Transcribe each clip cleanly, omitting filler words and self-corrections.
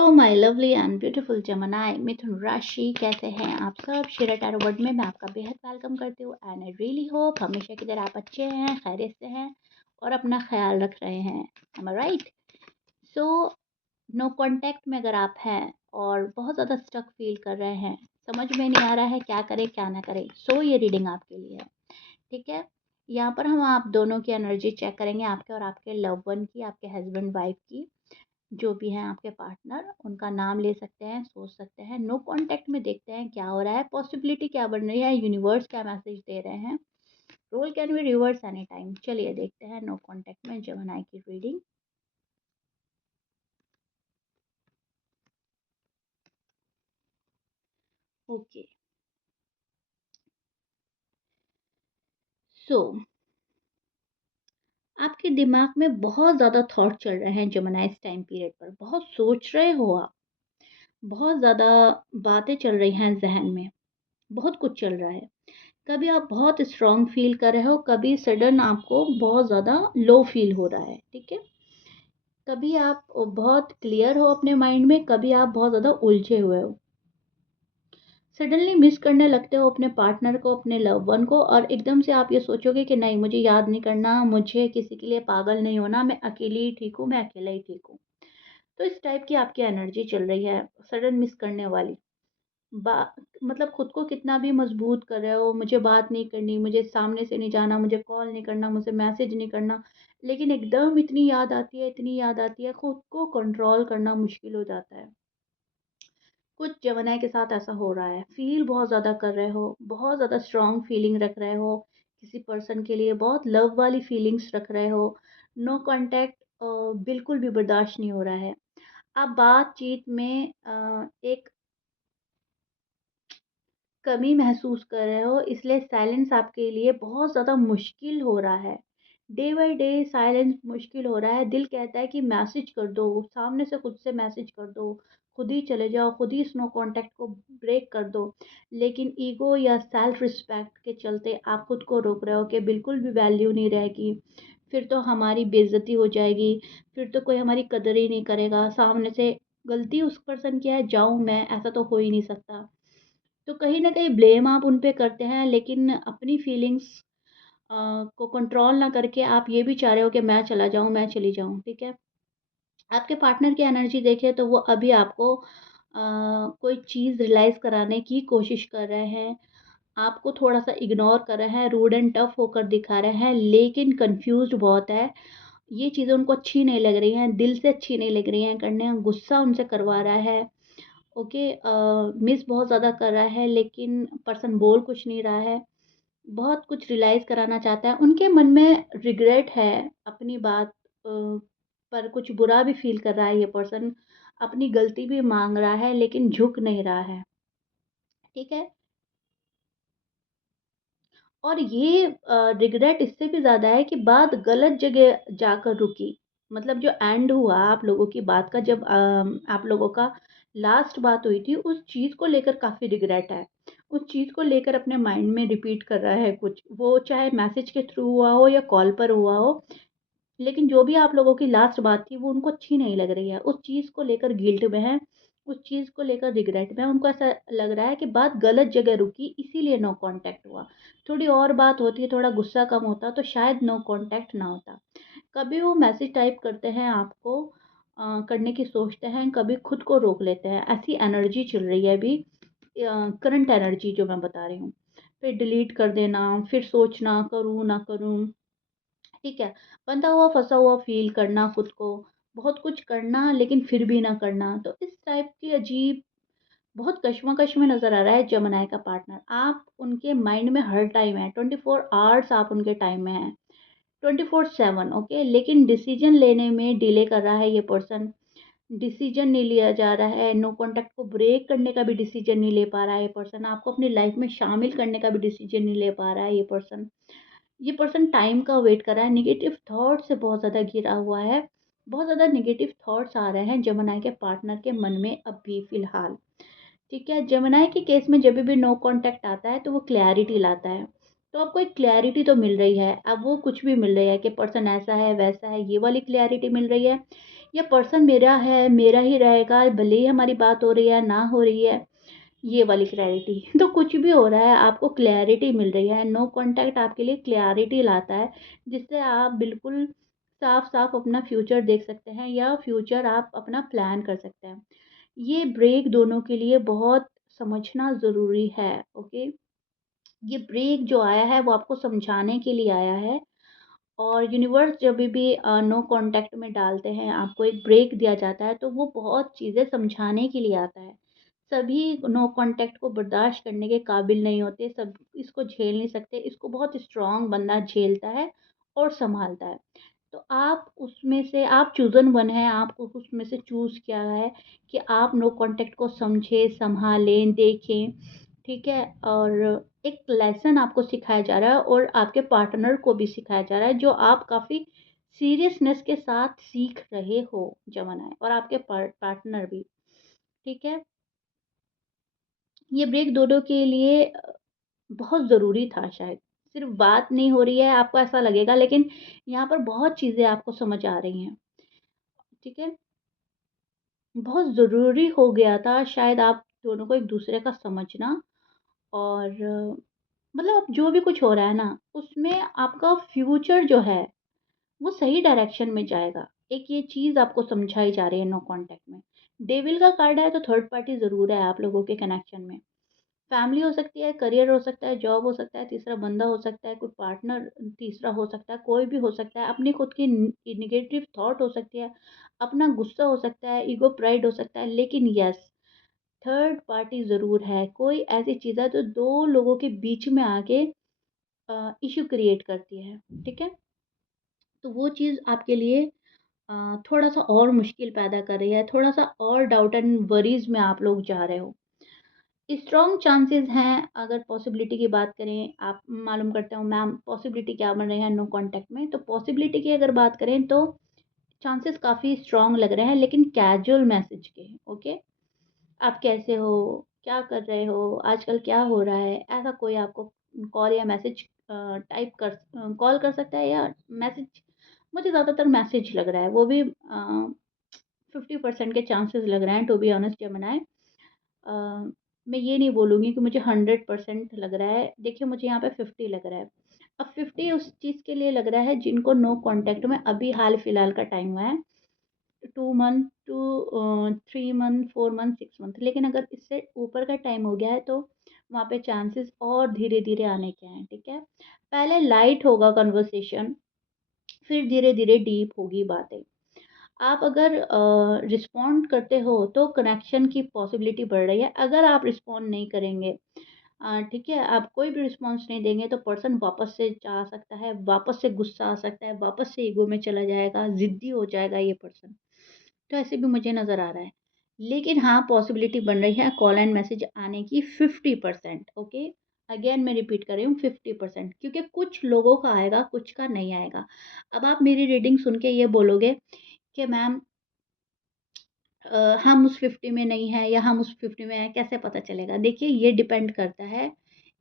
तो my lovely and beautiful जमनाई मिथुन राशि, कैसे हैं आप सब? शेरा टैरो वर्ड में मैं आपका बेहद वेलकम करती हूँ एंड आई रियली होप हमेशा की तरह आप अच्छे हैं, खैरियत से हैं और अपना ख्याल रख रहे हैं। एम आई राइट? सो नो कांटेक्ट में अगर आप हैं और बहुत ज़्यादा स्टक फील कर रहे हैं, समझ में नहीं आ रहा है क्या करें क्या ना करें, सो ये रीडिंग आपके लिए है। ठीक है, यहाँ पर हम आप दोनों की एनर्जी चेक करेंगे, आपके और आपके लव वन की, आपके हस्बैंड वाइफ की, जो भी हैं आपके पार्टनर, उनका नाम ले सकते हैं, सोच सकते हैं। नो कांटेक्ट में देखते हैं क्या हो रहा है, पॉसिबिलिटी क्या बन रही है, यूनिवर्स क्या मैसेज दे रहे हैं। Role can be reverse any time. चलिए देखते हैं नो कांटेक्ट में जेमिनी की रीडिंग। ओके, सो आपके दिमाग में बहुत ज़्यादा थॉट चल रहे हैं जेमिनी इस टाइम पीरियड पर। बहुत सोच रहे हो आप, बहुत ज़्यादा बातें चल रही हैं जहन में, बहुत कुछ चल रहा है। कभी आप बहुत स्ट्रॉन्ग फील कर रहे हो, कभी सडन आपको बहुत ज़्यादा लो फील हो रहा है। ठीक है, कभी आप बहुत क्लियर हो अपने माइंड में, कभी आप बहुत ज़्यादा उलझे हुए हो। सडनली मिस करने लगते हो अपने पार्टनर को, अपने लव वन को, और एकदम से आप ये सोचोगे कि नहीं, मुझे याद नहीं करना, मुझे किसी के लिए पागल नहीं होना, मैं अकेली ही ठीक हूँ, मैं अकेला ही ठीक हूँ। तो इस टाइप की आपकी एनर्जी चल रही है, सडन मिस करने वाली। बा मतलब खुद को कितना भी मजबूत कर रहे हो, मुझे बात नहीं करनी, मुझे सामने से नहीं जाना, मुझे कॉल नहीं करना, मुझे मैसेज नहीं करना, लेकिन एकदम इतनी याद आती है, इतनी याद आती है, खुद को कंट्रोल करना मुश्किल हो जाता है। कुछ जमाना के साथ ऐसा हो रहा है, फील बहुत ज़्यादा कर रहे हो, बहुत ज़्यादा स्ट्रॉन्ग फीलिंग रख रहे हो किसी पर्सन के लिए, बहुत लव वाली फीलिंग्स रख रहे हो। नो कांटेक्ट बिल्कुल भी बर्दाश्त नहीं हो रहा है। आप बातचीत में एक कमी महसूस कर रहे हो, इसलिए साइलेंस आपके लिए बहुत ज़्यादा मुश्किल हो रहा है। डे बाय डे साइलेंस मुश्किल हो रहा है। दिल कहता है कि मैसेज कर दो, सामने से खुद से मैसेज कर दो, खुद ही चले जाओ, खुद ही स्नो कॉन्टैक्ट को ब्रेक कर दो। लेकिन ईगो या सेल्फ रिस्पेक्ट के चलते आप खुद को रोक रहे हो कि बिल्कुल भी वैल्यू नहीं रहेगी, फिर तो हमारी बेइज्जती हो जाएगी, फिर तो कोई हमारी कदर ही नहीं करेगा, सामने से गलती उस पर्सन की है, जाऊँ मैं, ऐसा तो हो ही नहीं सकता। तो कहीं न कहीं ब्लेम आप उन पे करते हैं, लेकिन अपनी फीलिंग्स को कंट्रोल ना करके आप ये भी चाह रहे हो कि मैं चला जाऊँ, मैं चली जाऊँ, ठीक है? आपके पार्टनर की एनर्जी देखें तो वो अभी आपको कोई चीज़ रियलाइज़ कराने की कोशिश कर रहे हैं, आपको थोड़ा-सा इग्नोर कर रहे हैं, रूड एंड टफ होकर दिखा रहे हैं, लेकिन कन्फ्यूज़्ड बहुत है। ये चीज़ें उनको अच्छी नहीं लग रही हैं, दिल से अच्छी नहीं लग रही हैं करने, गुस्सा उनसे करवा रहा है। ओके, मिस बहुत ज़्यादा कर रहा है, लेकिन पर्सन बोल कुछ नहीं रहा है। बहुत कुछ रियलाइज़ कराना चाहता है। उनके मन में रिग्रेट है अपनी बात पर कुछ बुरा भी फ़ील कर रहा है ये पर्सन। अपनी गलती भी माँग रहा है, लेकिन झुक नहीं रहा है। ठीक है? और ये रिग्रेट इससे भी ज़्यादा है कि बात गलत जगह जाकर रुकी। मतलब जो एंड हुआ आप लोगों की बात का, जब आप लोगों का लास्ट बात हुई थी, उस चीज़ को लेकर काफ़ी रिग्रेट है। उस चीज़ को लेकर अपने माइंड में रिपीट कर रहा है कुछ। वो चाहे मैसेज के थ्रू हुआ हो या कॉल पर हुआ हो, लेकिन जो भी आप लोगों की लास्ट बात थी, वो उनको अच्छी नहीं लग रही है। उस चीज़ को लेकर गिल्ट में है, उस चीज़ को लेकर रिग्रेट में है। उनको ऐसा लग रहा है कि बात गलत जगह रुकी, इसीलिए नो कॉन्टैक्ट हुआ। थोड़ी और बात होती, थोड़ा गुस्सा कम होता, तो शायद नो कॉन्टैक्ट ना होता। कभी वो मैसेज टाइप करते हैं आपको, करने की सोचते हैं, कभी खुद को रोक लेते हैं। ऐसी एनर्जी चल रही है अभी, करंट एनर्जी जो मैं बता रही हूँ। फिर डिलीट कर देना, फिर सोचना, करूँ, ना करूँ। ठीक है, बंधा हुआ फँसा हुआ फ़ील करना खुद को, बहुत कुछ करना लेकिन फिर भी ना करना। तो इस टाइप की अजीब, बहुत कशमकश में नज़र आ रहा है जेमिनी का पार्टनर। आप उनके माइंड में हर टाइम हैं, 24 आवर्स आप उनके टाइम में हैं, 24/7। ओके, लेकिन डिसीज़न लेने में डिले कर रहा है ये पर्सन। डिसीज़न नहीं लिया जा रहा है, नो कॉन्टैक्ट को ब्रेक करने का भी डिसीज़न नहीं ले पा रहा है ये पर्सन, आपको अपनी लाइफ़ में शामिल करने का भी डिसीज़न नहीं ले पा रहा है ये पर्सन। ये पर्सन टाइम का वेट कर रहा है, नेगेटिव थॉट से बहुत ज़्यादा घिरा हुआ है। बहुत ज़्यादा नेगेटिव थॉट्स आ रहे हैं जेमिनी के पार्टनर के मन में अभी फ़िलहाल। ठीक है, जेमिनी के केस में जब भी नो कॉन्टैक्ट आता है तो वो क्लैरिटी लाता है। तो आपको एक क्लैरिटी तो मिल रही है, अब वो कुछ भी मिल रही है कि पर्सन ऐसा है, वैसा है, ये वाली क्लैरिटी मिल रही है। या पर्सन मेरा है, मेरा ही रहेगा, भले ही हमारी बात हो रही है, ना हो रही है, ये वाली क्लैरिटी। तो कुछ भी हो रहा है, आपको क्लैरिटी मिल रही है। नो कॉन्टैक्ट आपके लिए क्लैरिटी लाता है, जिससे आप बिल्कुल साफ-साफ अपना फ्यूचर देख सकते हैं या फ्यूचर आप अपना प्लान कर सकते हैं। ये ब्रेक दोनों के लिए बहुत समझना ज़रूरी है, ओके? ये ब्रेक जो आया है, वो आपको समझाने के लिए आया है। और यूनिवर्स जब भी नो कॉन्टैक्ट में डालते हैं, आपको एक ब्रेक दिया जाता है, तो वो बहुत चीज़ें समझाने के लिए आता है। सभी नो कॉन्टैक्ट को बर्दाश्त करने के काबिल नहीं होते, सब इसको झेल नहीं सकते, इसको बहुत स्ट्रॉन्ग बंदा झेलता है और सँभालता है। तो आप उसमें से आप चूज़न वन हैं, आपको उसमें से चूज़ किया है कि आप नो कॉन्टैक्ट को समझें, सँभालें, देखें, ठीक है? और एक लेसन आपको सिखाया जा रहा है और आपके पार्टनर को भी सिखाया जा रहा है, जो आप काफ़ी सीरियसनेस के साथ सीख रहे हो जवान है, और आपके पार्टनर भी, ठीक है? ये ब्रेक दोनों के लिए बहुत ज़रूरी था शायद। सिर्फ़ बात नहीं हो रही है, आपको ऐसा लगेगा, लेकिन यहाँ पर बहुत चीज़ें आपको समझ आ रही हैं, ठीक है? बहुत ज़रूरी हो गया था शायद आप दोनों को एक-दूसरे का समझना। और मतलब अब जो भी कुछ हो रहा है ना, उसमें आपका फ्यूचर जो है, वो सही डायरेक्शन में जाएगा। एक ये चीज़ आपको समझाई जा रही है नो कॉन्टैक्ट में। डेविल का कार्ड है, तो थर्ड पार्टी ज़रूर है आप लोगों के कनेक्शन में। फैमिली हो सकती है, करियर हो सकता है, जॉब हो सकता है, तीसरा बंदा हो सकता है, कोई पार्टनर तीसरा हो सकता है, कोई भी हो सकता है, अपनी खुद की नेगेटिव थॉट हो सकती है, अपना गुस्सा हो सकता है, ईगो, प्राइड हो सकता है, लेकिन यस, थर्ड पार्टी ज़रूर है। कोई ऐसी चीज़ है जो 2 लोगों के बीच में आके इश्यू क्रिएट करती है, ठीक है? तो वो चीज़ आपके लिए थोड़ा-सा और मुश्किल पैदा कर रही है, थोड़ा-सा और डाउट एंड वरीज़ में आप लोग जा रहे हो। स्ट्रॉन्ग चांसेस हैं, अगर पॉसिबिलिटी की बात करें, आप मालूम करते हो मैम पॉसिबिलिटी क्या बन रही है नो कॉन्टैक्ट में, तो पॉसिबिलिटी की अगर बात करें तो चांसेस काफ़ी स्ट्रॉन्ग लग रहे हैं, लेकिन कैजुअल मैसेज के, ओके? आप कैसे हो? क्या कर रहे हो? आजकल क्या हो रहा है? ऐसा कोई आपको कॉल या मैसेज कॉल कर सकता है या मैसेज, मुझे ज़्यादातर मैसेज लग रहा है, वो भी 50% के चांसेस लग रहे हैं टू बी ऑनेस्ट जेमिनी। अ, मैं ये नहीं बोलूँगी कि मुझे 100% लग रहा है। देखिए, मुझे यहाँ पे 50 लग रहा है। अब 50 उस चीज़ के लिए लग रहा है जिनको नो कॉन्टैक्ट में अभी हाल-फिलहाल का टाइम हुआ है। 2 month to 3 month, 4 month, 6 month, लेकिन अगर इससे ऊपर का टाइम हो गया है, तो वहाँ पे चांसेस और धीरे-धीरे आने के हैं, ठीक है? पहले लाइट होगा कन्वर्सेशन, फिर धीरे-धीरे डीप होगी बातें। आप अगर रिस्पॉन्ड करते हो तो कनेक्शन की पॉसिबिलिटी बढ़ रही है। अगर आप रिस्पॉन्ड नहीं करेंगे, ठीक है, आप कोई भी रिस्पॉन्स नहीं देंगे, तो पर्सन वापस से जा सकता है, वापस से गुस्सा आ सकता है, वापस से ईगो में चला जाएगा, ज़िद्दी हो जाएगा ये पर्सन। तो ऐसे भी मुझे नज़र आ रहा है। लेकिन हाँ, पॉसिबिलिटी बन रही है कॉल एंड मैसेज आने की 50%, ओके? अगेन मैं रिपीट कर रही हूँ 50%, क्योंकि कुछ लोगों का आएगा, कुछ का नहीं आएगा। अब आप मेरी रीडिंग सुन के ये बोलोगे कि मैम हम उस 50 में नहीं हैं या हम उस 50 में हैं, कैसे पता चलेगा? देखिए, ये डिपेंड करता है,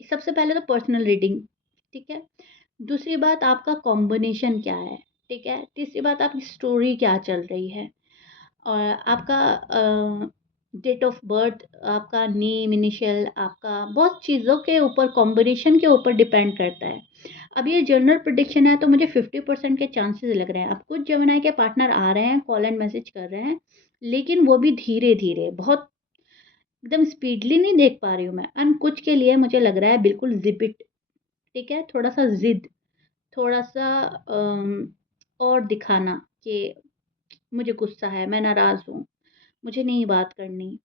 सबसे पहले तो पर्सनल रीडिंग, ठीक है? दूसरी बात, आपका कॉम्बिनेशन क्या है, ठीक है? तीसरी बात, आपकी स्टोरी क्या चल रही है? और आपका डेट ऑफ बर्थ, आपका नेम, इनिशियल, आपका बहुत चीज़ों के ऊपर, कॉम्बिनेशन के ऊपर डिपेंड करता है। अब ये जनरल प्रेडिक्शन है, तो मुझे 50% के चांसेस लग रहे हैं। अब कुछ जेमिनी के पार्टनर आ रहे हैं, कॉल एंड मैसेज कर रहे हैं, लेकिन वो भी धीरे-धीरे, बहुत एकदम स्पीडली नहीं देख पा रही हूँ मैं। एंड कुछ के लिए मुझे लग रहा है बिल्कुल ज़िप इट, ठीक है? थोड़ा-सा ज़िद, थोड़ा-सा और दिखाना कि मुझे गुस्सा है, मैं नाराज़ हूँ, मुझे नहीं बात करनी।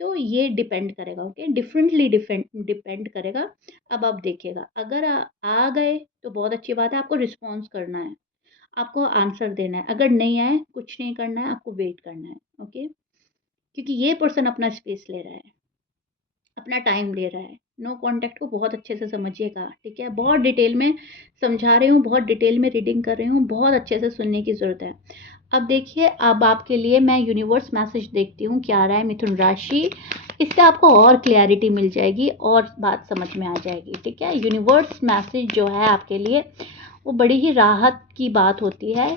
तो ये डिपेंड करेगा, ओके? डिफरेंटली डिपेंड करेगा। अब आप देखिएगा, अगर आ गए तो बहुत अच्छी बात है, आपको रिस्पॉन्स करना है, आपको आंसर देना है। अगर नहीं आए, कुछ नहीं करना है, आपको वेट करना है, ओके? क्योंकि ये पर्सन अपना स्पेस ले रहा है, अपना टाइम ले रहा है। नो कॉन्टैक्ट को बहुत अच्छे से समझिएगा, ठीक है? बहुत डिटेल में समझा रही हूँ, बहुत डिटेल में रीडिंग कर रही हूँ, बहुत अच्छे से सुनने की ज़रूरत है। अब देखिए, अब आपके लिए मैं यूनिवर्स मैसेज देखती हूँ, क्या आ रहा है मिथुन राशि। इससे आपको और क्लैरिटी मिल जाएगी और बात समझ में आ जाएगी, ठीक है? यूनिवर्स मैसेज जो है आपके लिए, वो बड़ी ही राहत की बात होती है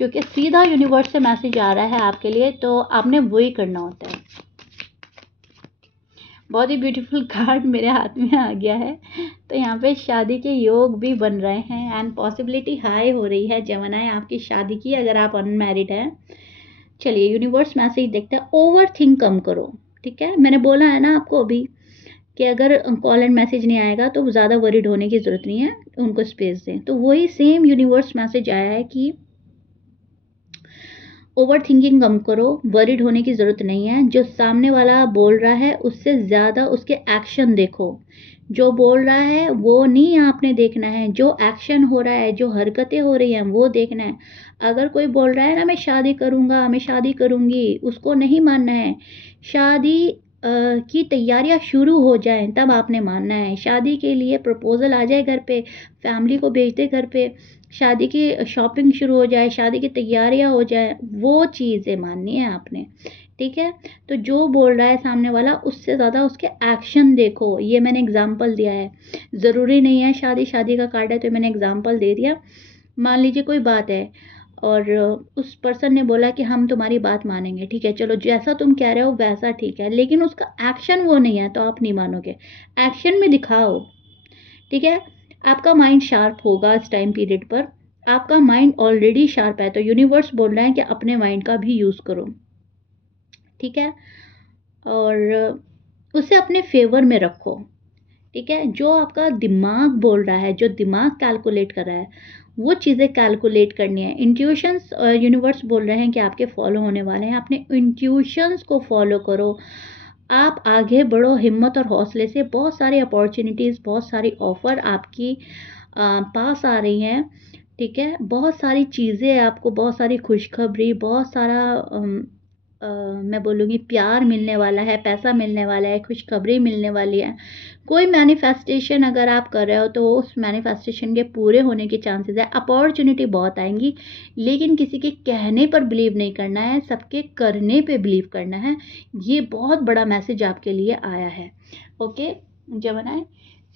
क्योंकि सीधा यूनिवर्स से मैसेज आ रहा है आपके लिए, तो आपने वही करना होता है। बहुत ही ब्यूटीफुल कार्ड मेरे हाथ में आ गया है। तो यहाँ पे शादी के योग भी बन रहे हैं एंड पॉसिबिलिटी हाई हो रही है जेमिनी आपकी शादी की, अगर आप अनमैरिड हैं। चलिए यूनिवर्स मैसेज देखते हैं। ओवर थिंक कम करो, ठीक है। मैंने बोला है ना आपको अभी कि अगर कॉल एंड मैसेज नहीं आएगा तो ज़्यादा वरीड होने की ज़रूरत नहीं है, उनको स्पेस दें। तो वही सेम यूनिवर्स मैसेज आया है कि ओवर थिंकिंग कम करो, वरीड होने की ज़रूरत नहीं है। जो सामने वाला बोल रहा है उससे ज़्यादा उसके एक्शन देखो। जो बोल रहा है वो नहीं आपने देखना है, जो एक्शन हो रहा है, जो हरकतें हो रही हैं वो देखना है। अगर कोई बोल रहा है ना मैं शादी करूँगा, मैं शादी करूँगी, उसको नहीं मानना है। शादी की तैयारियां शुरू हो जाएं तब आपने मानना है। शादी के लिए प्रपोजल आ जाए घर पे, फैमिली को भेज दे घर पे, शादी की शॉपिंग शुरू हो जाए, शादी की तैयारियां हो जाए, वो चीज़ें माननी है आपने, ठीक है। तो जो बोल रहा है सामने वाला उससे ज़्यादा उसके एक्शन देखो। ये मैंने एग्जाम्पल दिया है, ज़रूरी नहीं है शादी का कार्ड है तो मैंने एग्जाम्पल दे दिया। मान लीजिए कोई बात है और उस पर्सन ने बोला कि हम तुम्हारी बात मानेंगे, ठीक है, चलो जैसा तुम कह रहे हो वैसा ठीक है, लेकिन उसका एक्शन वो नहीं है तो आप नहीं मानोगे। एक्शन में दिखाओ, ठीक है। आपका माइंड शार्प होगा इस टाइम पीरियड पर, आपका माइंड ऑलरेडी शार्प है, तो यूनिवर्स बोल रहा है कि अपने माइंड का भी यूज़ करो, ठीक है। और उसे अपने फेवर में रखो, ठीक है। जो आपका दिमाग बोल रहा है, जो दिमाग कैलकुलेट कर रहा है, वो चीज़ें कैलकुलेट करनी है। इंट्यूशंस यूनिवर्स बोल रहे हैं कि आपके फॉलो होने वाले हैं, अपने इंट्यूशंस को फॉलो करो। आप आगे बढ़ो हिम्मत और हौसले से। बहुत सारी अपॉर्चुनिटीज़, बहुत सारी ऑफ़र आपकी पास आ रही हैं, ठीक है। बहुत सारी चीज़ें आपको, बहुत सारी खुशखबरी, बहुत सारा मैं बोलूँगी प्यार मिलने वाला है, पैसा मिलने वाला है, खुशखबरी मिलने वाली है। कोई मैनिफेस्टेशन अगर आप कर रहे हो तो उस मैनिफेस्टेशन के पूरे होने के चांसेस है। अपॉर्चुनिटी बहुत आएंगी, लेकिन किसी के कहने पर बिलीव नहीं करना है, सबके करने पे बिलीव करना है। ये बहुत बड़ा मैसेज आपके लिए आया है, ओके जेमिनी।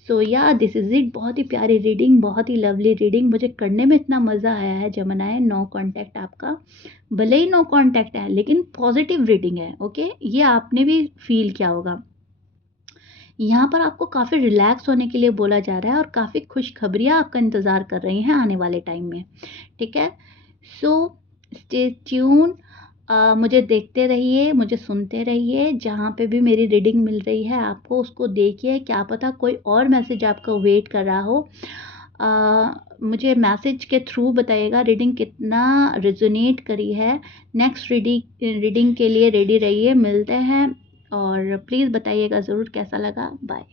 सो या दिस इज़ इट। बहुत ही प्यारी रीडिंग, बहुत ही लवली रीडिंग, मुझे करने में इतना मज़ा आया है जेमिनी। नो कांटेक्ट आपका, भले ही नो कांटेक्ट है लेकिन पॉजिटिव रीडिंग है, ओके। ये आपने भी फील किया होगा। यहाँ पर आपको काफ़ी रिलैक्स होने के लिए बोला जा रहा है और काफ़ी खुशखबरियाँ आपका इंतज़ार कर रही हैं आने वाले टाइम में, ठीक है। So stay tune. मुझे देखते रहिए, मुझे सुनते रहिए। जहाँ पे भी मेरी रीडिंग मिल रही है आपको उसको देखिए, क्या पता कोई और मैसेज आपका वेट कर रहा हो। मुझे मैसेज के थ्रू बताइएगा रीडिंग कितना रेजोनेट करी है। नेक्स्ट रीडिंग के लिए रेडी रहिए, मिलते हैं और प्लीज़ बताइएगा ज़रूर कैसा लगा। बाय।